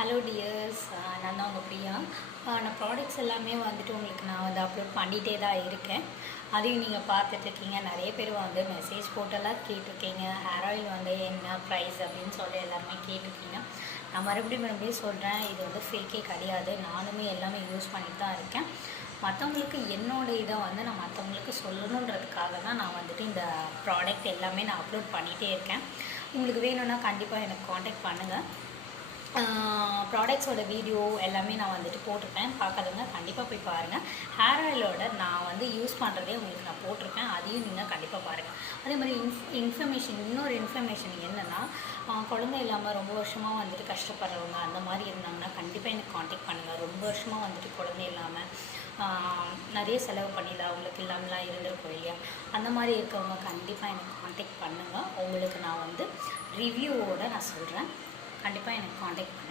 Hello tears, நான் தான் உங்கள் பிரியா. நான் ப்ராடக்ட்ஸ் எல்லாமே வந்துட்டு உங்களுக்கு நான் வந்து அப்லோட் பண்ணிகிட்டே தான் இருக்கேன். அதையும் நீங்கள் பார்த்துட்ருக்கீங்க. நிறைய பேர் வந்து மெசேஜ் போட்டெல்லாம் கேட்டிருக்கீங்க. ஹேர் ஆயில் வந்து என்ன ப்ரைஸ் அப்படின்னு சொல்லி எல்லாருமே கேட்டிருக்கீங்க. நான் மறுபடியும் சொல்கிறேன், இது வந்து ஃபேக்கே கிடையாது. நானுமே எல்லாமே யூஸ் பண்ணிட்டு தான் இருக்கேன். மற்றவங்களுக்கு என்னோடய இதை வந்து நான் மற்றவங்களுக்கு சொல்லணுன்றதுக்காக தான் நான் வந்துட்டு இந்த ப்ராடக்ட் எல்லாமே நான் அப்லோட் பண்ணிகிட்டே இருக்கேன். உங்களுக்கு வேணும்னா கண்டிப்பாக எனக்கு காண்டாக்ட் பண்ணுங்கள். ப்ராடக்ட்ஸோட வீடியோ எல்லாமே நான் வந்துட்டு போட்டிருப்பேன். பார்க்காதவங்க கண்டிப்பாக போய் பாருங்கள். ஹேர் ஆயிலோட நான் வந்து யூஸ் பண்ணுறதே உங்களுக்கு நான் போட்டிருப்பேன். அதையும் நீங்கள் கண்டிப்பாக பாருங்கள். அதே மாதிரி இன்னொரு இன்ஃபர்மேஷன் என்னென்னா, குழந்தை இல்லாமல் ரொம்ப வருஷமாக வந்துட்டு கஷ்டப்படுறவங்க அந்த மாதிரி இருந்தாங்கன்னா கண்டிப்பாக எனக்கு காண்டாக்ட் பண்ணுங்கள். ரொம்ப வருஷமாக வந்துட்டு குழந்தை இல்லாமல் நிறைய செலவு பண்ணிடல, அவங்களுக்கு இல்லாமலாம் இருந்திருக்கும் இல்லையா, அந்த மாதிரி இருக்கவங்க கண்டிப்பாக எனக்கு காண்டாக்ட் பண்ணுங்கள். உங்களுக்கு நான் வந்து ரிவ்யூவோடு நான் சொல்கிறேன். கண்டிப்பாக எனக்கு காண்டாக்ட் பண்ணுங்கள்.